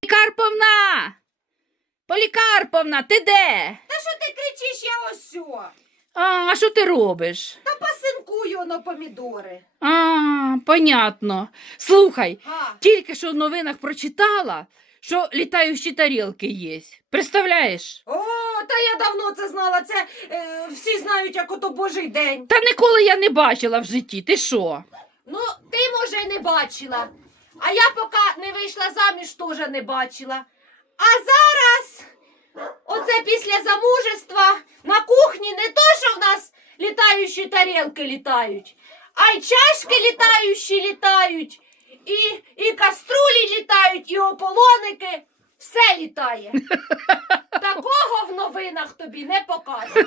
Полікарповна! Полікарповна, ти де? Та що ти кричиш, я ось? А, а що ти робиш? Та пасинкую на помідори. А, понятно. Слухай, А, тільки що в новинах прочитала, що літаючі тарілки є. Представляєш? о, та я давно це знала. Це е, всі знають, як ото Божий день. Та ніколи я не бачила в житті. Ти що? Ну, ти, може, й не бачила. А я поки не вийшла заміж, теж не бачила. А зараз, оце після замужества, на кухні не то, що в нас літаючі тарілки літають, а й чашки літаючі літають, і, і каструлі літають, і ополоники. Все літає. Тобі не покажуть.